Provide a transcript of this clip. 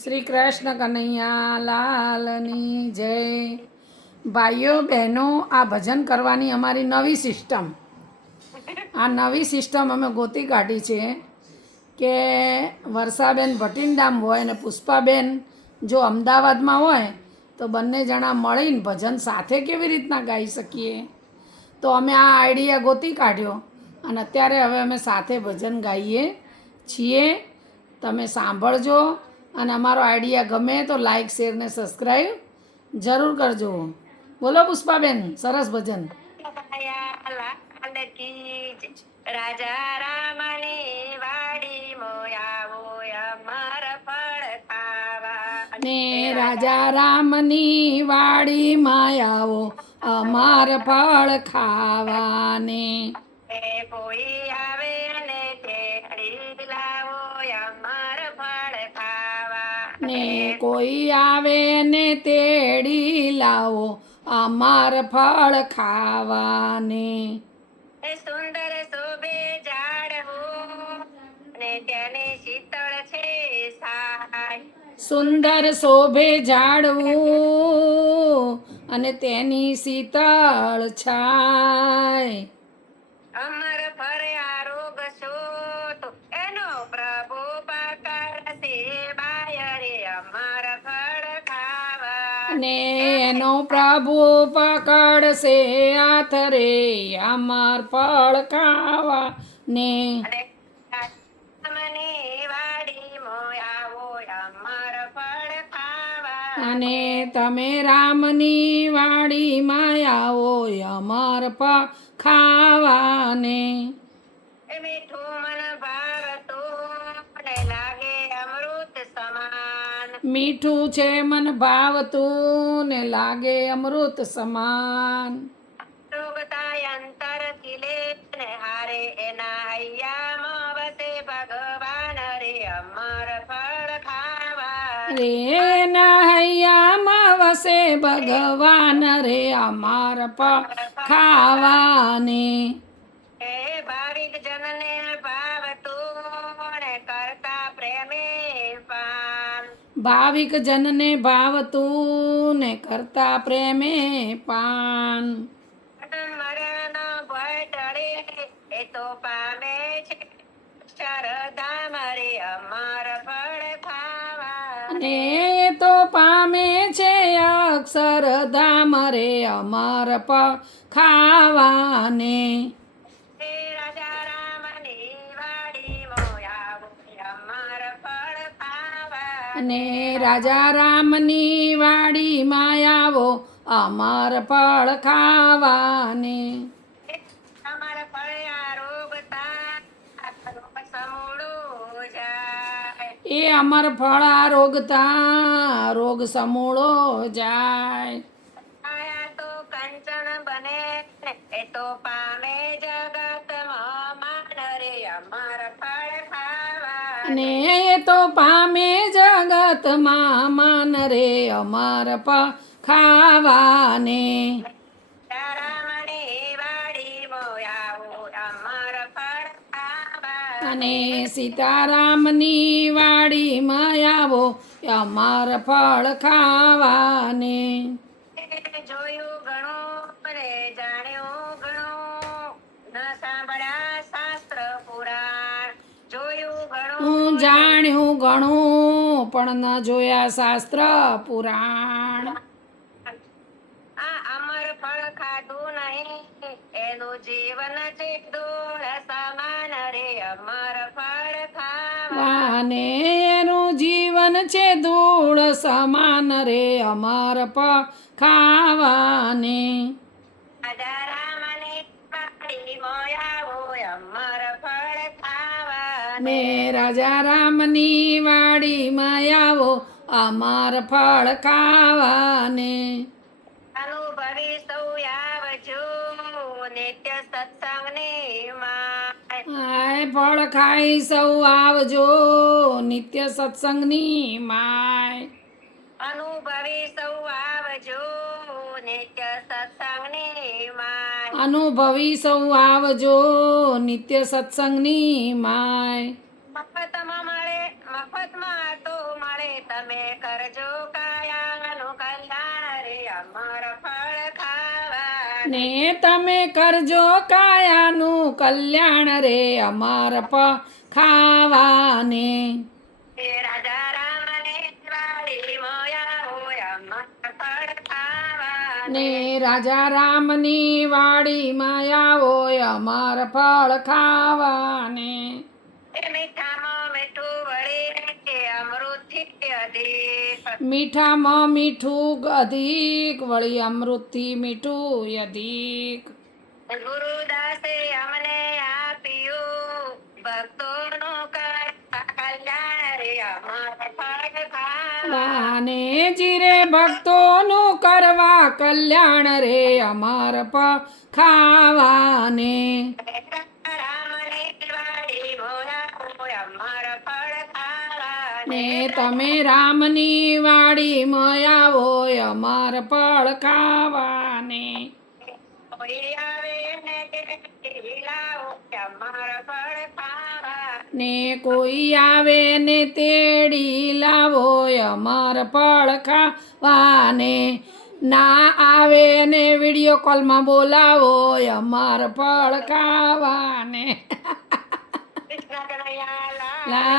શ્રી કૃષ્ણ કનૈયા લાલની જય. ભાઈઓ બહેનો, આ ભજન કરવાની અમારી નવી સિસ્ટમ. આ નવી સિસ્ટમ અમે ગોતી કાઢી છે કે વર્ષાબેન ભટિંડામ હોય અને પુષ્પાબેન જો અમદાવાદમાં હોય તો બંને જણા મળીને ભજન સાથે કેવી રીતના ગાઈ શકીએ. તો અમે આ આઈડિયા ગોતી કાઢ્યો અને અત્યારે હવે અમે સાથે ભજન ગાઈએ છીએ. તમે સાંભળજો અને અમારો આઈડિયા ગમે તો લાઈક શેર ને સબસ્ક્રાઈબ જરૂર કરજો. બોલો પુષ્પાબેન, સરસ ભજન. રાજા રામની વાડી મોયાવો અમર ફળ ખાવા ને રાજા રામની વાડીમાં આવો અમાર ફળ ખાવાને. કોઈ આવે ને તેડી લાવો અમર ફળ ખાવા ને કોઈ આવે ને તેડી લાવો અમાર ફળ ખાવાને. સુંદર શોભે ઝાડવું ને તેની શીતળ છે સાય. સુંદર શોભે ઝાડવું અને તેની શીતળ છાય. અમર ફરે આરોગ શોધ એનો પ્રભુ પકડશે બાય રે અમર ફળ ખાવા ને એનો પ્રભુ પકડશે હાથ રે અમાર ફળ ખાવા ને. રામની વાડી મોયાવો અમર ફળ ખાવા અને તમે રામની વાડીમાં આવો અમાર ફળ ખાવાને. મીઠું મન ભાવતું ને લાગે અમૃત સમાન. મીઠું છે મન ભાવતું ને લાગે અમૃત સમાન. રોગતા અંતર ખીલે ને હારે એના હૈયામાં વસે ભગવાન રે અમર ફળ ખાવા રે નૈયામાં વસે ભગવાન રે અમાર ફળ ખાવાને. હે ભાવિક જનને ભાવતું ને કરતા પ્રેમે પાન. ભાવિક જનને ભાવતું ને કરતા પ્રેમે પાન. મરણનો ભય ટળે એ તો પામે છે શરધામ રે અમર ફળ ખાવા અને એ તો પામે છે અક્ષરધામ રે અમાર ફળ ખાવાને. હે રાજા રામની વાડી મોયાવો અમર ફળ ખાવા અને રાજા રામની વાડીમાં આવો અમાર ફળ ખાવાને. અમર ફળ આરોગતા સમૂળો જાય. એ અમર ફળ આરોગતા રોગ સમૂળો જાય. આયા તો કંચન બને એ તો પામે જગતમાં માન રે અમર ફળ ખાવા અને એ તો પામે જગતમાં માન રે અમાર ફળ ખાવાને. રામની વાડી મોયાવો અમર ફળ ખાવા અને સીતારામની વાડીમાં આવો અમાર ફળ ખાવાને. જોયું ઘણું ને જાણ્યું ઘણું ન સાંભળ્યા શાસ્ત્ર પુરાણ. જોયું ઘણું હું જાણ્યું ઘણું પણ ન જોયા શાસ્ત્ર પુરાણ. આ અમર ફળ ખાધું નહીં એનું જીવન છે ધૂળ સમાન રે અમર ફળ ખાવા વાને એનું જીવન છે ધૂળ સમાન રે અમાર ફળ ખાવાને. રાજા રામની વાડી મોયાવો અમર ફળ ખાવા ને રાજા રામની વાડીમાં આવો અમાર ફળ ખાવાને. અનુભવી સૌ આવજો નિત્ય સત્સંગની માય. આય ફળ ખાઈ સૌ આવજો નિત્ય સત્સંગની માય. અનુભવી સૌ આવજો નિત્ય સત્સંગની માય. અનુભવી સૌ આવજો નિત્ય સત્સંગની માય. મફતમાં મળે મફતમાં તો મળે તમે કરજો કાયાનું કલ્યાણ રે અમર ફળ ખાવા ને તમે કરજો કાયાનું કલ્યાણ રે અમર ફળ ખાવાને. રાજા રામને વાળી મોયા હોય અમર ફળ ખાવા ને રાજા રામની વાડીમાં આવો અમર ફળ ખાવાને. મીઠામાં મીઠું વળી અમૃતથી અધિક મીઠામાં મીઠું અધિક વળી અમૃતથી મીઠું અધિક. ગુરુદાસે અમને આપ્યું ભક્તોનું કલ્યાણ રે અમર ફળ ખાવા ને જીરે ભક્તોનું કરવા કલ્યાણ રે અમર ફળ ખાવાને. રામને વાળી મોયા હોય અમર ફળ ખાવા ને તમે રામની વાડીમાં આવો અમર ફળ ખાવાને. કોઈ આવે ને લાવો અમર ફળ ખાવા ને કોઈ આવે ને તેડી લાવો અમર ફળ ખાવાને. ના આવે ને વિડીયો કોલમાં બોલાવો અમર ફળ ખાવાને. કૃષ્ણ કનૈયા લાલ લા